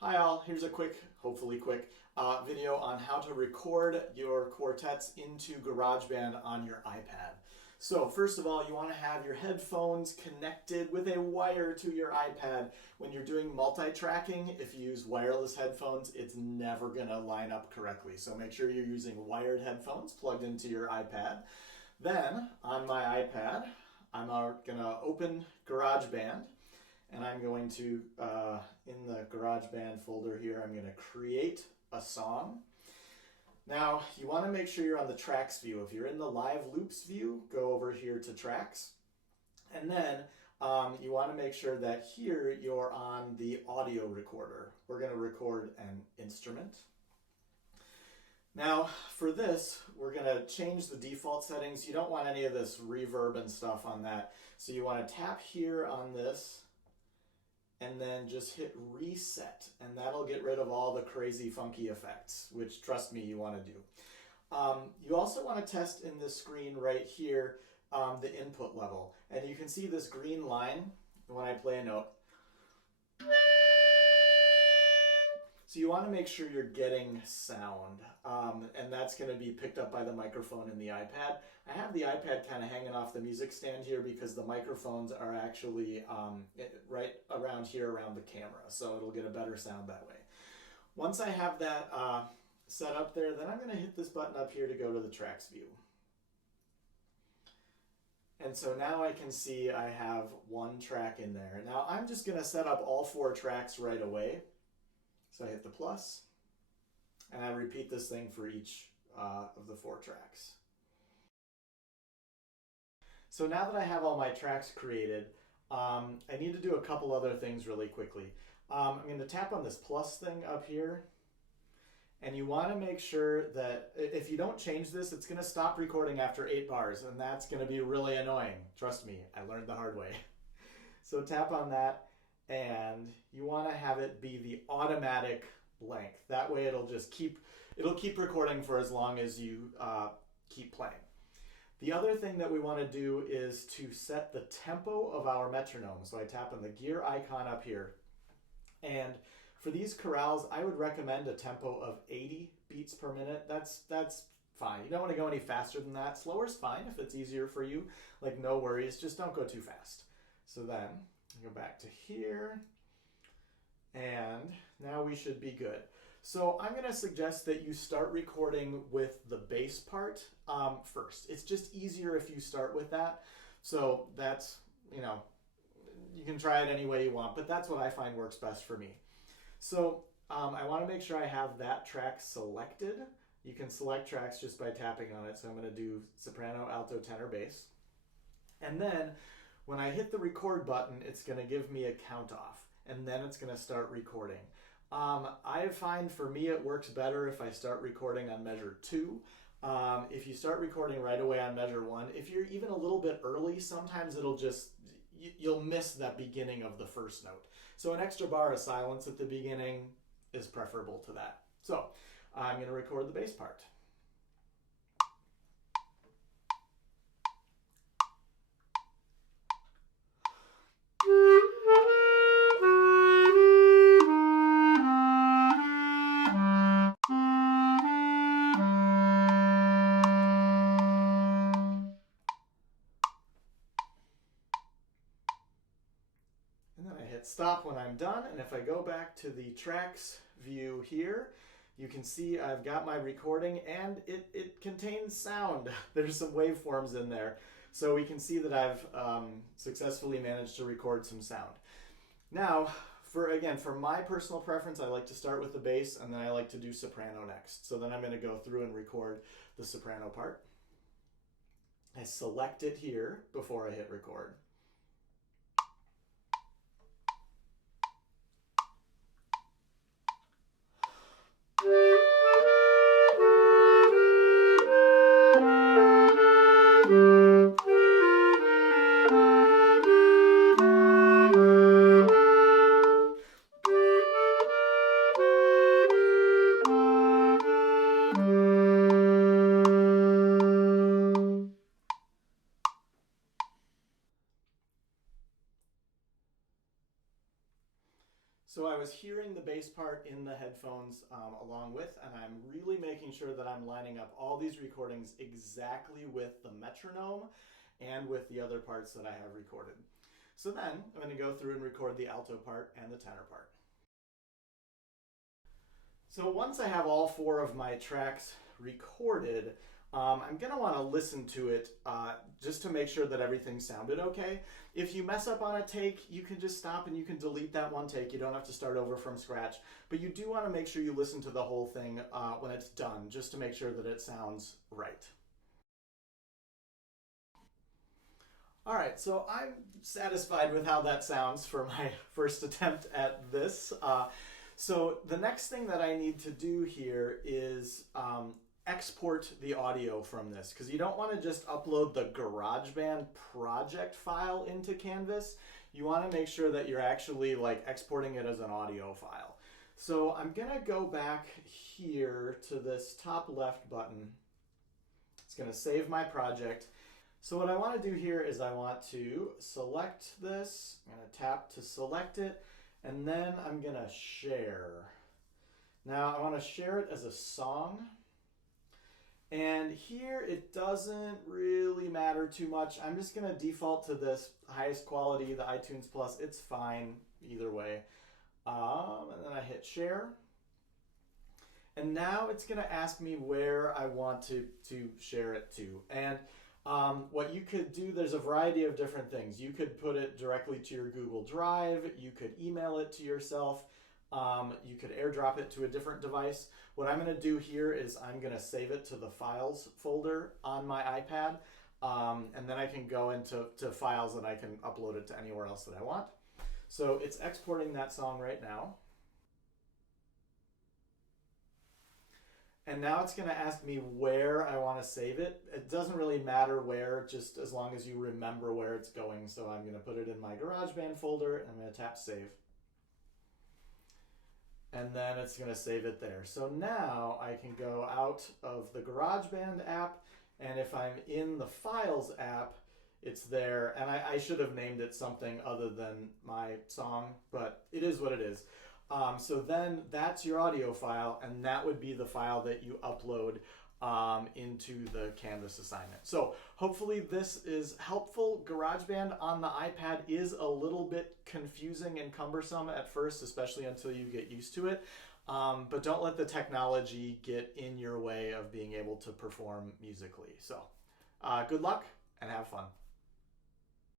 Hi all, here's a quick, hopefully quick, video on how to record your quartets into GarageBand on your iPad. So first of all, you want to have your headphones connected with a wire to your iPad. When you're doing multi-tracking, if you use wireless headphones, it's never going to line up correctly. So make sure you're using wired headphones plugged into your iPad. Then on my iPad, I'm going to open GarageBand. And I'm going to, in the GarageBand folder here, I'm going to create a song. Now, you want to make sure you're on the tracks view. If you're in the live loops view, go over here to tracks. And then you want to make sure that here you're on the audio recorder. We're going to record an instrument. Now, for this, we're going to change the default settings. You don't want any of this reverb and stuff on that. So you want to tap here on this, and then just hit reset, and that'll get rid of all the crazy funky effects, which trust me, you want to do. You also want to test in this screen right here the input level, and you can see this green line when I play a note. So you want to make sure you're getting sound, and that's going to be picked up by the microphone in the iPad. I have the iPad kind of hanging off the music stand here because the microphones are actually right around here around the camera, so it'll get a better sound that way. Once I have that set up there, then I'm going to hit this button up here to go to the tracks view. And so now I can see I have one track in there. Now I'm just going to set up all 4 tracks right away. So I hit the plus, and I repeat this thing for each of the 4 tracks. So now that I have all my tracks created, I need to do a couple other things really quickly. I'm going to tap on this plus thing up here, and you want to make sure that if you don't change this, it's going to stop recording after 8 bars, and that's going to be really annoying. Trust me, I learned the hard way. So tap on that, and you want to have it be the automatic length. That way it'll keep recording for as long as you keep playing. The other thing that we want to do is to set the tempo of our metronome. So I tap on the gear icon up here, and for these chorales, I would recommend a tempo of 80 beats per minute. That's fine. You don't want to go any faster than that. Slower's fine if it's easier for you. Like, no worries, just don't go too fast. So then go back to here, and now we should be good. So I'm going to suggest that you start recording with the bass part first. It's just easier if you start with that. So that's, you can try it any way you want, but that's what I find works best for me. So I want to make sure I have that track selected. You can select tracks just by tapping on it. So I'm going to do soprano, alto, tenor, bass. And then when I hit the record button, it's going to give me a count off, and then it's going to start recording. I find for me it works better if I start recording on measure 2. If you start recording right away on measure 1, if you're even a little bit early, sometimes you'll miss that beginning of the first note. So an extra bar of silence at the beginning is preferable to that. So I'm going to record the bass part. Stop when I'm done, and if I go back to the tracks view here, you can see I've got my recording, and it contains sound. There's some waveforms in there, so we can see that I've successfully managed to record some sound. Now, for my personal preference, I like to start with the bass, and then I like to do soprano next. So then I'm going to go through and record the soprano part. I select it here before I hit record. So I was hearing the bass part in the headphones along with, and I'm really making sure that I'm lining up all these recordings exactly with the metronome and with the other parts that I have recorded. So then I'm going to go through and record the alto part and the tenor part. So once I have all 4 of my tracks recorded, I'm going to want to listen to it just to make sure that everything sounded okay. If you mess up on a take, you can just stop and you can delete that one take. You don't have to start over from scratch. But you do want to make sure you listen to the whole thing when it's done, just to make sure that it sounds right. All right, so I'm satisfied with how that sounds for my first attempt at this. So the next thing that I need to do here is export the audio from this, because you don't want to just upload the GarageBand project file into Canvas. You want to make sure that you're actually like exporting it as an audio file. So I'm going to go back here to this top left button. It's going to save my project. So what I want to do here is I want to select this. I'm going to tap to select it, and then I'm going to share. Now I want to share it as a song. And here it doesn't really matter too much. I'm just going to default to this highest quality, the iTunes Plus. It's fine either way. And then I hit share. And now it's going to ask me where I want to share it to. And what you could do, there's a variety of different things. You could put it directly to your Google Drive. You could email it to yourself. You could airdrop it to a different device. What I'm going to do here is I'm going to save it to the files folder on my iPad. And then I can go into files and I can upload it to anywhere else that I want. So it's exporting that song right now. And now it's going to ask me where I want to save it. It doesn't really matter where, just as long as you remember where it's going. So I'm going to put it in my GarageBand folder, and I'm going to tap save. And then it's going to save it there. So now I can go out of the GarageBand app, and if I'm in the Files app, it's there. And I should have named it something other than my song, but it is what it is. So then that's your audio file, and that would be the file that you upload into the Canvas assignment. So hopefully this is helpful. GarageBand on the iPad is a little bit confusing and cumbersome at first, especially until you get used to it. But don't let the technology get in your way of being able to perform musically. So good luck and have fun.